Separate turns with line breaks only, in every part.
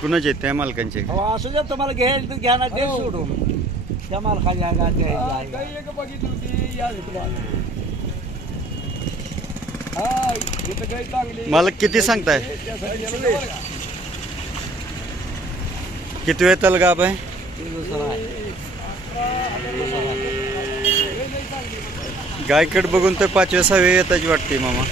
कुणाचे त्या मालकांचे
असू द्या तुम्हाला घ्यायला तर घ्या ना ते सोडून. त्या मालकाच्या
जागा एक बघितली होती या घेतला
मला किती सांगताय? किती वेळ तलगाब आहे गायकड बघून तर पाचव्या सहाव्या येताची वाटते मामा.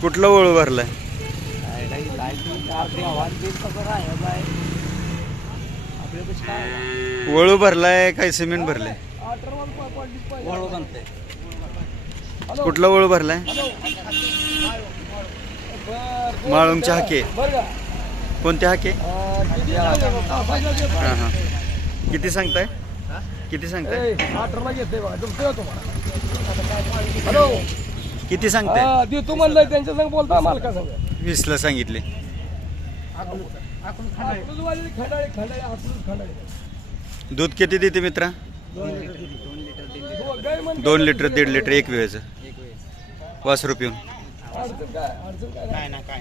कुठलं वळू भरलाय? वळू भरलाय काय सिमेंट भरलाय? कुठलं वळू भरलाय?
बरं, बरं.
माळुंगचे हाके कोणते हाके. हां हां. किती सांगताय? किती सांगताय?
तुम्हाला
किती सांगताय?
हा देतो म्हणलंय त्यांच्या संग बोलता मालका संग
वीसला सांगितले. दूध किती देते मित्रा?
हो.
दोन लिटर दीड लिटर एक वेळेचं. वासरू पिऊन.
काय काय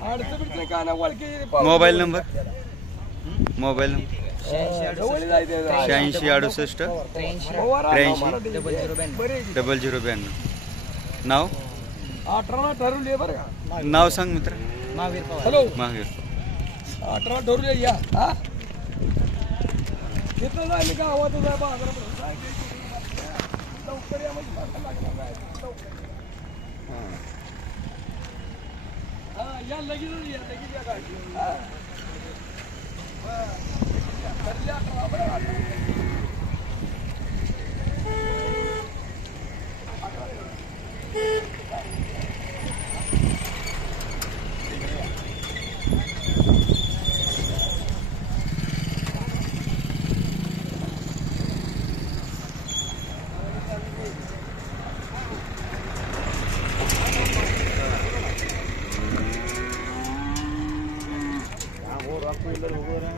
नाही
मोबाईल नंबर मोबाईल नंबर शहाऐंशी अडुसष्ट त्र्याऐंशी.
की.
डबल झिरो ब्याण्णव नाव
अठराला ठरवली बरं का
नाव सांग मित्र
हॅलो
महावीर
अठरा ठरवली या हा घेतलं जा मी गावातच आहे बाजारात काय घ्यायचं? लवकर या म्हणजे मला लागणार नाही. लवकर. हा या लगेच इधर हो रहे हैं